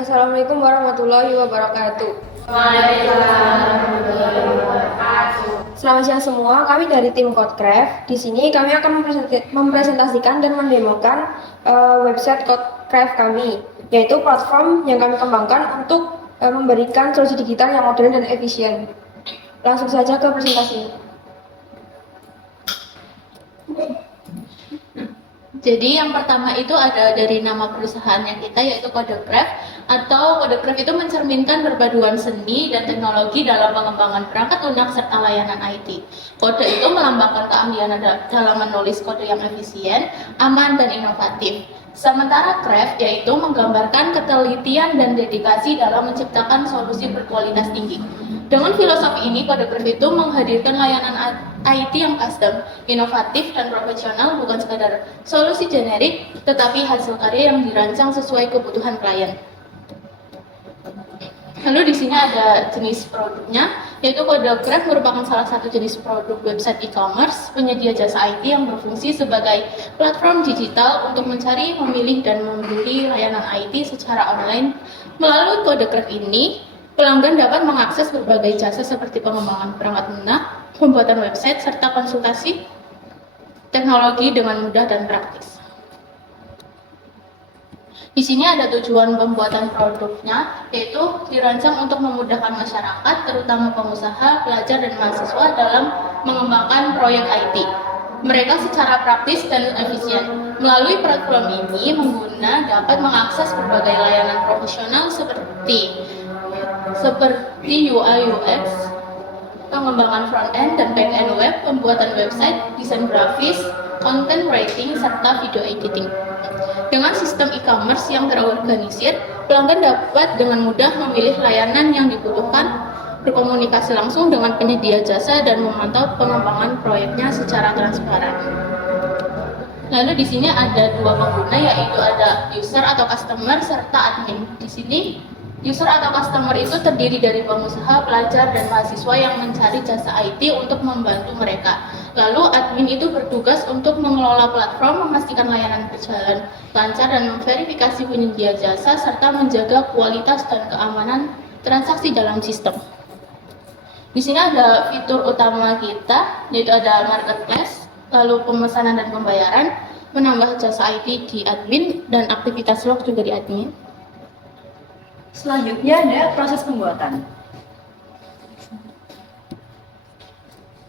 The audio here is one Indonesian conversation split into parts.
Assalamualaikum warahmatullahi wabarakatuh. Waalaikumsalam warahmatullahi wabarakatuh. Selamat siang semua, kami dari tim Codecraft. Di sini kami akan mempresentasikan dan mendemokan website Codecraft kami, yaitu platform yang kami kembangkan untuk memberikan solusi digital yang modern dan efisien. Langsung saja ke presentasi. Jadi yang pertama itu ada dari nama perusahaannya kita, yaitu Codecraft. Atau Codecraft itu mencerminkan perpaduan seni dan teknologi dalam pengembangan perangkat lunak serta layanan IT. Kode itu melambangkan keahlian dalam menulis kode yang efisien, aman, dan inovatif. Sementara craft yaitu menggambarkan ketelitian dan dedikasi dalam menciptakan solusi berkualitas tinggi. Dengan filosofi ini, Codecraft itu menghadirkan layanan IT yang custom, inovatif, dan profesional, bukan sekadar solusi generik, tetapi hasil karya yang dirancang sesuai kebutuhan klien. Lalu di sini ada jenis produknya, yaitu Codecraft merupakan salah satu jenis produk website e-commerce penyedia jasa IT yang berfungsi sebagai platform digital untuk mencari, memilih, dan membeli layanan IT secara online. Melalui Codecraft ini, pelanggan dapat mengakses berbagai jasa seperti pengembangan perangkat lunak, pembuatan website, serta konsultasi teknologi dengan mudah dan praktis. Di sini ada tujuan pembuatan produknya, yaitu dirancang untuk memudahkan masyarakat, terutama pengusaha, pelajar, dan mahasiswa dalam mengembangkan proyek IT. Mereka secara praktis dan efisien. Melalui platform ini, pengguna dapat mengakses berbagai layanan profesional seperti UI UX, pengembangan front-end dan back-end web, pembuatan website, desain grafis, content writing, serta video editing. Dengan sistem e-commerce yang terorganisir, pelanggan dapat dengan mudah memilih layanan yang dibutuhkan, berkomunikasi langsung dengan penyedia jasa, dan memantau pengembangan proyeknya secara transparan. Lalu di sini ada dua pengguna, yaitu ada user atau customer serta admin. Di sini user atau customer itu terdiri dari pengusaha, pelajar, dan mahasiswa yang mencari jasa IT untuk membantu mereka. Lalu admin itu bertugas untuk mengelola platform, memastikan layanan berjalan lancar, dan memverifikasi penyedia jasa, serta menjaga kualitas dan keamanan transaksi dalam sistem. Di sini ada fitur utama kita, yaitu ada marketplace, lalu pemesanan dan pembayaran, menambah jasa IT di admin, dan aktivitas log juga di admin. Selanjutnya ada proses pembuatan.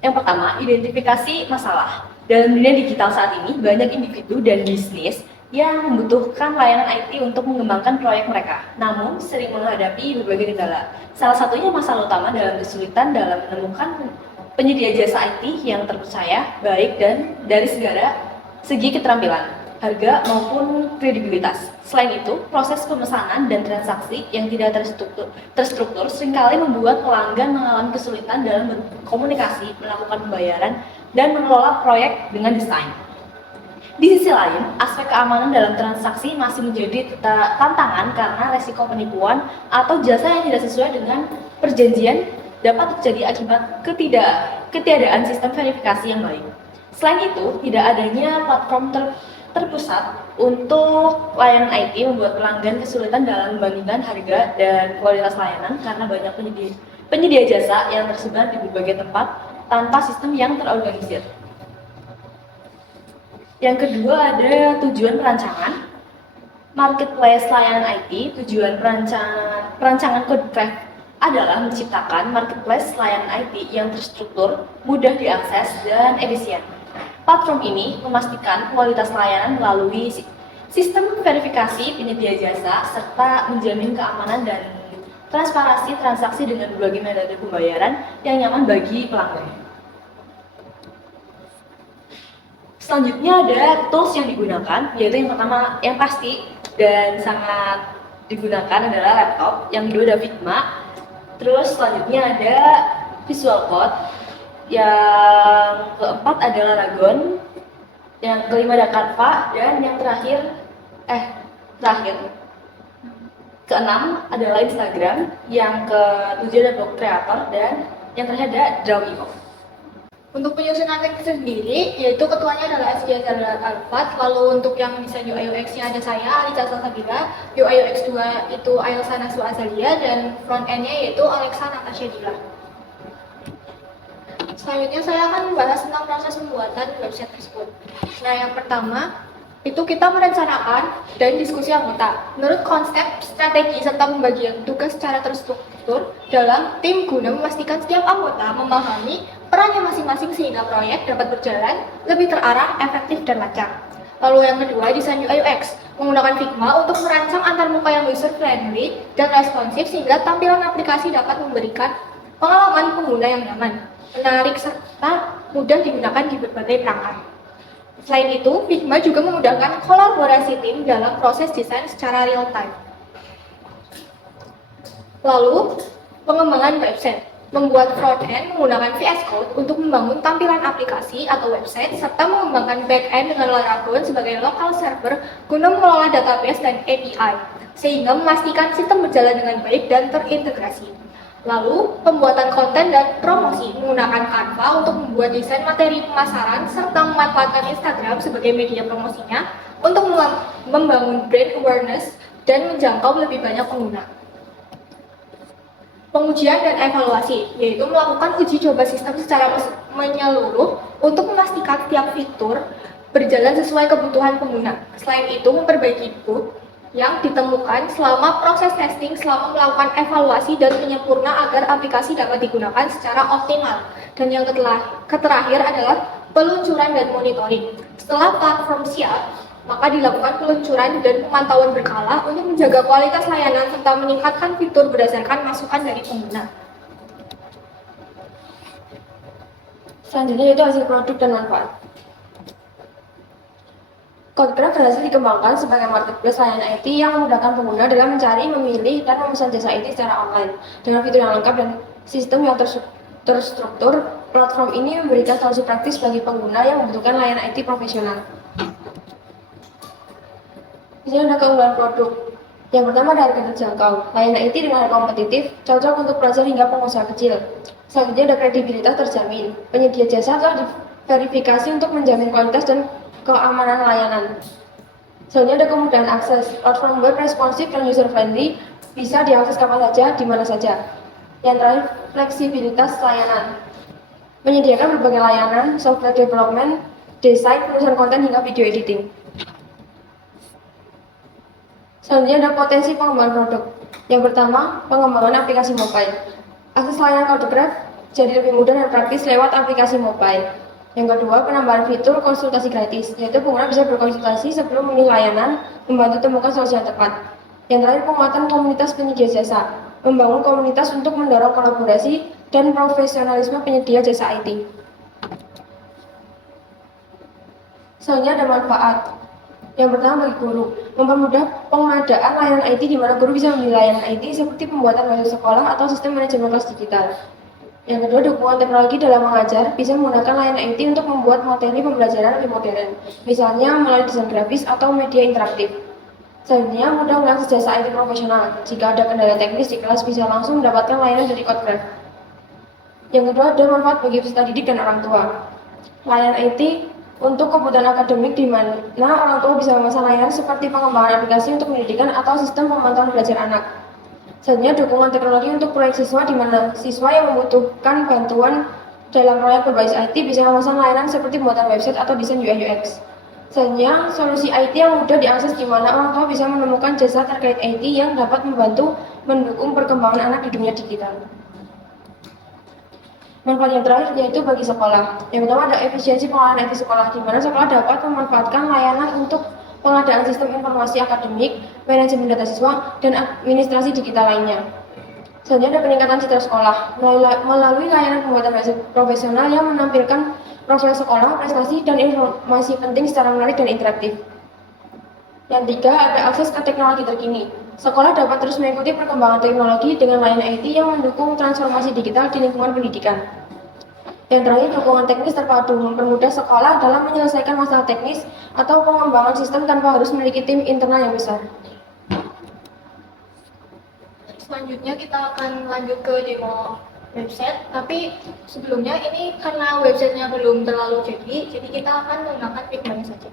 Yang pertama, identifikasi masalah. Dalam dunia digital saat ini, banyak individu dan bisnis yang membutuhkan layanan IT untuk mengembangkan proyek mereka, namun sering menghadapi berbagai kendala. Salah satunya masalah utama dalam kesulitan dalam menemukan penyedia jasa IT yang terpercaya, baik, dan dari segala segi keterampilan, harga, maupun kredibilitas. Selain itu, proses pemesanan dan transaksi yang tidak terstruktur seringkali membuat pelanggan mengalami kesulitan dalam berkomunikasi, melakukan pembayaran, dan mengelola proyek dengan desain. Di sisi lain, aspek keamanan dalam transaksi masih menjadi tantangan karena resiko penipuan atau jasa yang tidak sesuai dengan perjanjian dapat terjadi akibat ketiadaan sistem verifikasi yang baik. Selain itu, tidak adanya platform terpusat untuk layanan IT membuat pelanggan kesulitan dalam membandingkan harga dan kualitas layanan karena banyak penyedia jasa yang tersebar di berbagai tempat tanpa sistem yang terorganisir. Yang kedua ada tujuan perancangan. Marketplace layanan IT, tujuan perancangan Codecraft adalah menciptakan marketplace layanan IT yang terstruktur, mudah diakses, dan efisien. Platform ini memastikan kualitas layanan melalui sistem verifikasi penyedia jasa serta menjamin keamanan dan transparansi transaksi dengan berbagai metode pembayaran yang nyaman bagi pelanggan. Selanjutnya ada tools yang digunakan, yaitu yang pertama yang pasti dan sangat digunakan adalah laptop, yang kedua ada Figma, terus selanjutnya ada Visual Code, yang keempat adalah Ragon, yang kelima ada Canva, dan yang terakhir keenam adalah Instagram, yang ketujuh ada Blog Creator, dan yang terakhir ada Draw.io. Untuk penyusunan teknis sendiri, yaitu ketuanya adalah SG Azhar Alfat, lalu untuk yang desain UI UX-nya ada saya, Alica Salsabila, UI UX 2 itu Ailsa Naswa Azalia, dan front end-nya yaitu Alexa Natasha Dila. Selanjutnya saya akan membahas tentang proses pembuatan website tersebut. Nah, yang pertama, itu kita merencanakan dan diskusi anggota menurut konsep, strategi, serta pembagian tugas secara terstruktur dalam tim guna memastikan setiap anggota memahami perannya masing-masing sehingga proyek dapat berjalan lebih terarah, efektif, dan lancar. Lalu yang kedua, desain UI UX menggunakan Figma untuk merancang antarmuka yang user-friendly dan responsif sehingga tampilan aplikasi dapat memberikan pengalaman pengguna yang nyaman, menarik, serta mudah digunakan di berbagai perangkat. Selain itu, Figma juga memudahkan kolaborasi tim dalam proses desain secara real time. Lalu, pengembangan website. Membuat front-end menggunakan VS Code untuk membangun tampilan aplikasi atau website, serta mengembangkan back-end dengan Laravel sebagai local server guna mengelola database dan API, sehingga memastikan sistem berjalan dengan baik dan terintegrasi. Lalu, pembuatan konten dan promosi menggunakan Canva untuk membuat desain materi pemasaran serta memanfaatkan Instagram sebagai media promosinya untuk membangun brand awareness dan menjangkau lebih banyak pengguna. Pengujian dan evaluasi, yaitu melakukan uji coba sistem secara menyeluruh untuk memastikan setiap fitur berjalan sesuai kebutuhan pengguna. Selain itu, memperbaiki bug yang ditemukan selama proses testing selama melakukan evaluasi dan penyempurna agar aplikasi dapat digunakan secara optimal. Dan yang terakhir adalah peluncuran dan monitoring. Setelah platform siap, maka dilakukan peluncuran dan pemantauan berkala untuk menjaga kualitas layanan serta meningkatkan fitur berdasarkan masukan dari pengguna. Selanjutnya itu hasil produk dan manfaat. CodeCraft berhasil dikembangkan sebagai marketplace layanan IT yang memudahkan pengguna dalam mencari, memilih, dan memesan jasa IT secara online. Dengan fitur yang lengkap dan sistem yang terstruktur, platform ini memberikan solusi praktis bagi pengguna yang membutuhkan layanan IT profesional. Di sini ada keunggulan produk. Yang pertama ada harga terjangkau. Layanan IT dengan harga kompetitif, cocok untuk pelajar hingga pengusaha kecil. Selanjutnya ada kredibilitas terjamin. Penyedia jasa telah diverifikasi untuk menjamin kualitas dan keamanan layanan. Selanjutnya ada kemudahan akses. Platform web responsif dan user-friendly, bisa diakses kapan saja, di mana saja. Yang terakhir, fleksibilitas layanan. Menyediakan berbagai layanan, software development, desain, penulisan konten, hingga video editing. Selanjutnya ada potensi pengembangan produk. Yang pertama, pengembangan aplikasi mobile. Akses layanan CodeCraft jadi lebih mudah dan praktis lewat aplikasi mobile. Yang kedua, penambahan fitur konsultasi gratis, yaitu pengguna bisa berkonsultasi sebelum memilih layanan, membantu temukan solusi yang tepat. Yang terakhir, penguatan komunitas penyedia jasa, membangun komunitas untuk mendorong kolaborasi dan profesionalisme penyedia jasa IT. Selanjutnya ada manfaat. Yang pertama bagi guru, mempermudah pengadaan layanan IT di mana guru bisa memilih layanan IT seperti pembuatan website sekolah atau sistem manajemen kelas digital. Yang kedua, dukungan teknologi dalam mengajar bisa menggunakan layanan IT untuk membuat materi pembelajaran lebih modern, misalnya melalui desain grafis atau media interaktif. Selanjutnya, mudah mengakses jasa IT profesional. Jika ada kendala teknis di kelas, bisa langsung mendapatkan layanan dari CodeCraft. Yang kedua, ada manfaat bagi peserta didik dan orang tua. Layanan IT untuk kebutuhan akademik di mana orang tua bisa memesan layanan seperti pengembangan aplikasi untuk pendidikan atau sistem pemantauan belajar anak. Selanjutnya, dukungan teknologi untuk proyek siswa di mana siswa yang membutuhkan bantuan dalam proyek berbasis IT bisa memesan layanan seperti pembuatan website atau desain UI UX. Selanjutnya, solusi IT yang mudah diakses di mana orang tua bisa menemukan jasa terkait IT yang dapat membantu mendukung perkembangan anak di dunia digital. Manfaat yang terakhir yaitu bagi sekolah. Yang pertama ada efisiensi pengelolaan IT sekolah, di mana sekolah dapat memanfaatkan layanan untuk pengadaan sistem informasi akademik, manajemen data siswa, dan administrasi digital lainnya. Selanjutnya ada peningkatan citra sekolah melalui layanan pembuatan website profesional yang menampilkan profil sekolah, prestasi, dan informasi penting secara menarik dan interaktif. Yang tiga, ada akses ke teknologi terkini. Sekolah dapat terus mengikuti perkembangan teknologi dengan layanan IT yang mendukung transformasi digital di lingkungan pendidikan. Yang terakhir, dukungan teknis terpadu mempermudah sekolah dalam menyelesaikan masalah teknis atau pengembangan sistem tanpa harus memiliki tim internal yang besar. Selanjutnya kita akan lanjut ke demo website, tapi sebelumnya ini karena websitenya belum terlalu jadi kita akan menggunakan Figma saja.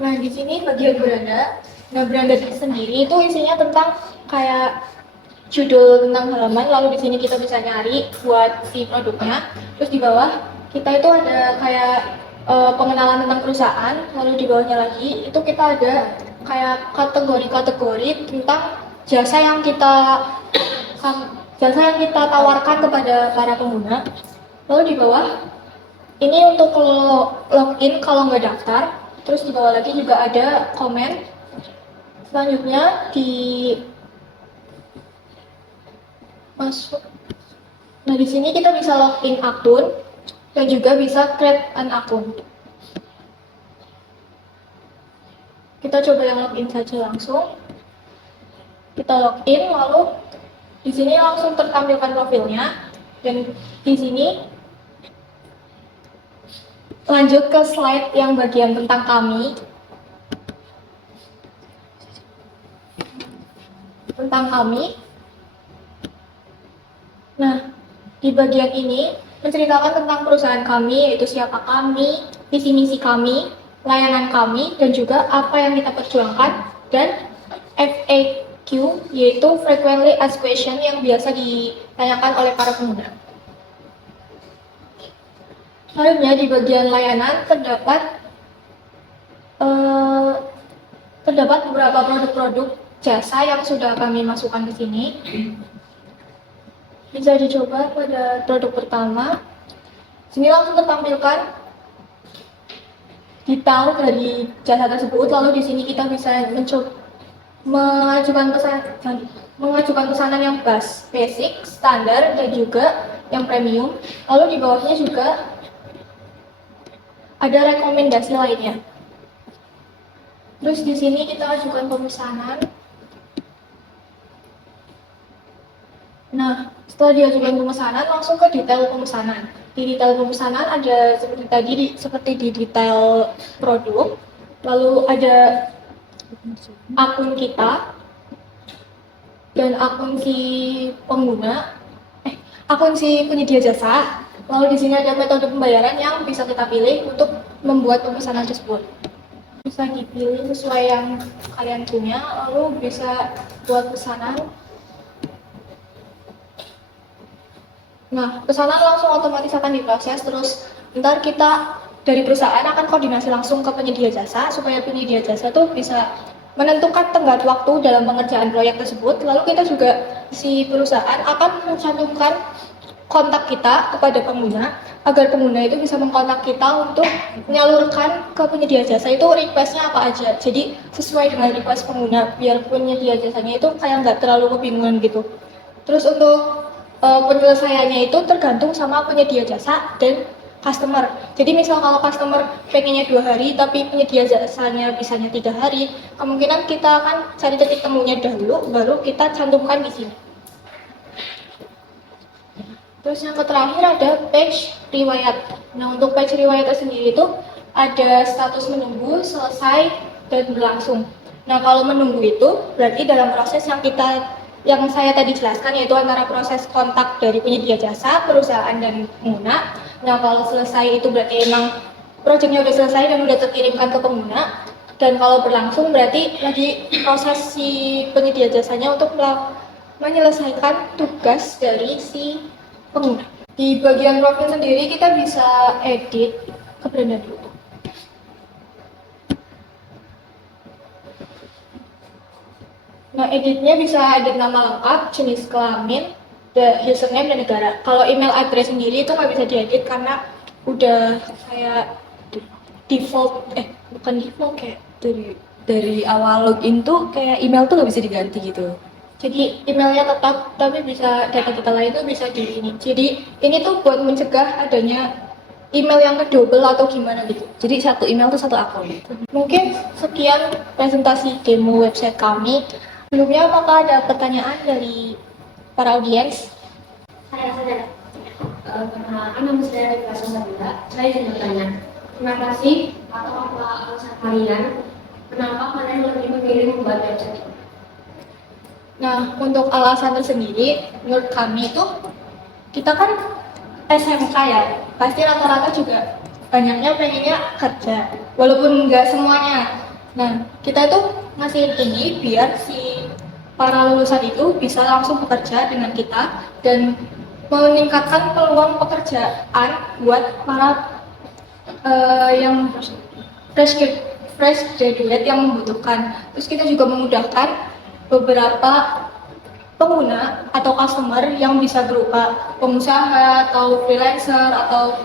Nah, di sini bagian beranda. Nah, beranda sendiri itu isinya tentang kayak judul tentang halaman, lalu di sini kita bisa nyari buat si produknya. Terus di bawah kita itu ada kayak pengenalan tentang perusahaan, lalu di bawahnya lagi itu kita ada kayak kategori-kategori tentang jasa yang kita tawarkan kepada para pengguna. Lalu di bawah ini untuk login kalau nggak daftar. Terus di bawah lagi juga ada komen. Selanjutnya di masuk. Nah, di sini kita bisa login akun dan juga bisa create an akun. Kita coba yang login saja langsung. Kita login, lalu di sini langsung tertampilkan profilnya, dan di sini lanjut ke slide yang bagian tentang kami. Nah, di bagian ini menceritakan tentang perusahaan kami, yaitu siapa kami, visi misi kami, layanan kami, dan juga apa yang kita perjuangkan, dan FAQ, yaitu Frequently Asked Question, yang biasa ditanyakan oleh para pengguna. Selanjutnya di bagian layanan terdapat beberapa produk-produk jasa yang sudah kami masukkan ke sini. Bisa dicoba pada produk pertama. Sini langsung tertampilkan detail dari jasa tersebut. Lalu di sini kita bisa mengajukan pesanan yang basic, standar, dan juga yang premium. Lalu di bawahnya juga ada rekomendasi lainnya. Terus di sini kita ajukan pemesanan. Nah, setelah diajukan pemesanan, langsung ke detail pemesanan. Di detail pemesanan ada seperti tadi, seperti di detail produk. Lalu ada akun kita dan akun si penyedia jasa. Lalu di sini ada metode pembayaran yang bisa kita pilih untuk membuat pemesanan tersebut. Bisa dipilih sesuai yang kalian punya, lalu bisa buat pesanan. Nah, pesanan langsung otomatis akan diproses, terus ntar kita dari perusahaan akan koordinasi langsung ke penyedia jasa supaya penyedia jasa tuh bisa menentukan tenggat waktu dalam pengerjaan proyek tersebut. Lalu kita juga, si perusahaan akan mencantumkan kontak kita kepada pengguna agar pengguna itu bisa mengkontak kita untuk menyalurkan ke penyedia jasa itu requestnya apa aja. Jadi sesuai dengan request pengguna biar penyedia jasanya itu kayak nggak terlalu kebingungan gitu. Terus untuk penyelesaiannya itu tergantung sama penyedia jasa dan customer. Jadi misal kalau customer pengennya 2 hari tapi penyedia jasanya bisanya 3 hari, kemungkinan kita akan cari titik temunya dahulu baru kita cantumkan di sini. Terus yang terakhir ada page riwayat. Nah, untuk page riwayat sendiri itu ada status menunggu, selesai, dan berlangsung. Nah, kalau menunggu itu berarti dalam proses yang saya tadi jelaskan, yaitu antara proses kontak dari penyedia jasa, perusahaan, dan pengguna. Nah, kalau selesai itu berarti emang proyeknya udah selesai dan udah terkirimkan ke pengguna. Dan kalau berlangsung berarti lagi proses si penyedia jasanya untuk menyelesaikan tugas dari si pengguna. Di bagian profil sendiri kita bisa edit ke beranda dulu. Nah, editnya bisa edit nama lengkap, jenis kelamin, username, dan negara. Kalau email address sendiri itu nggak bisa diedit karena udah kayak bukan default, kayak dari awal login tuh kayak email tuh nggak bisa diganti gitu. Jadi emailnya tetap, tapi bisa data lain itu bisa di ini. Jadi ini tuh buat mencegah adanya email yang kedouble atau gimana gitu. Jadi satu email tuh satu akun. Mungkin sekian presentasi demo website kami. Sebelumnya apakah ada pertanyaan dari para audiens? Perkenalkan, nama saya Rika Sandra. Saya ingin bertanya, terima kasih atau apa alasan kalian Kenapa kalian lebih memilih membuat website? Nah, untuk alasan tersendiri, menurut kami itu kita kan SMK ya, pasti rata-rata juga banyaknya pengennya kerja, walaupun nggak semuanya. Nah, kita itu ngasihin ini biar si para lulusan itu bisa langsung bekerja dengan kita dan meningkatkan peluang pekerjaan buat para yang fresh graduate yang membutuhkan. Terus kita juga memudahkan beberapa pengguna atau customer yang bisa berupa pengusaha atau freelancer atau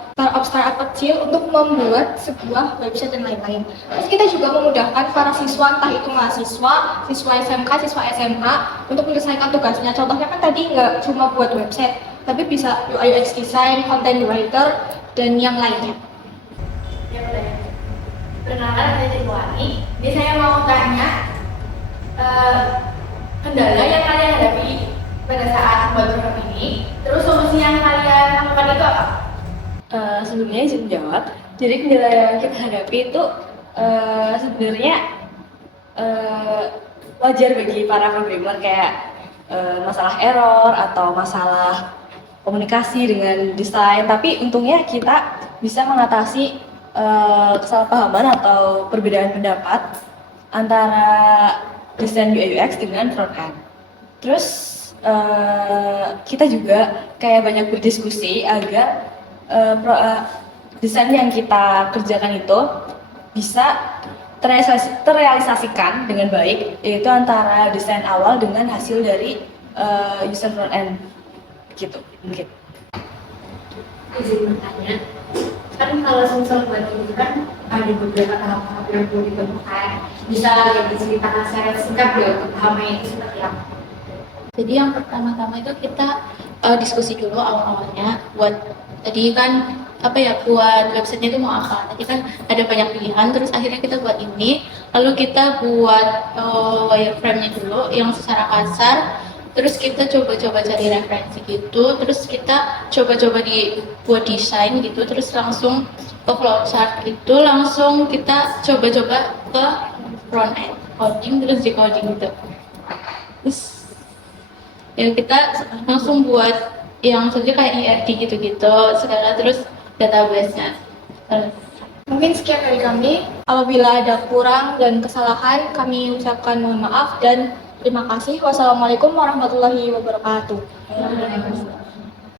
startup kecil untuk membuat sebuah website dan lain-lain. Terus kita juga memudahkan para siswa, entah itu mahasiswa, siswa SMK, siswa SMA untuk menyelesaikan tugasnya. Contohnya kan tadi nggak cuma buat website, tapi bisa UI UX design, content writer, dan yang lainnya. Perkenalkan, saya Cipuani. Ini saya mau tanya kendala yang kalian hadapi pada saat membuat program ini, terus solusi yang kalian lakukan itu apa? Sebelumnya izin jawab. Jadi kendala yang kita hadapi itu sebenarnya wajar bagi para programmer, kayak masalah error atau masalah komunikasi dengan desain. Tapi untungnya kita bisa mengatasi kesalahpahaman atau perbedaan pendapat antara desain UI UX dengan front end. Terus kita juga kayak banyak berdiskusi agar desain yang kita kerjakan itu bisa terrealisasikan dengan baik, yaitu antara desain awal dengan hasil dari user front end gitu mungkin. Izin bertanya, kan kalau misal buat ini kan ada beberapa tahap-tahap yang perlu ditemukan. Bisa diceritakan secara singkat ya untuk tahapannya itu seperti apa? Jadi yang pertama-tama itu kita diskusi dulu awal-awalnya buat tadi kan apa ya, buat websitenya itu mau apa. Tadi kan ada banyak pilihan, terus akhirnya kita buat ini, lalu kita buat wireframe-nya dulu yang secara kasar, terus kita coba-coba cari referensi gitu, terus kita coba-coba buat desain gitu, terus langsung ke flowchart itu, langsung kita coba-coba ke front end coding, terus di coding gitu. Terus ya kita langsung buat yang saja kayak ERD gitu-gitu segala, terus database-nya. Mungkin sekian dari kami. Apabila ada kurang dan kesalahan, kami ucapkan mohon maaf dan terima kasih. Wassalamualaikum warahmatullahi wabarakatuh.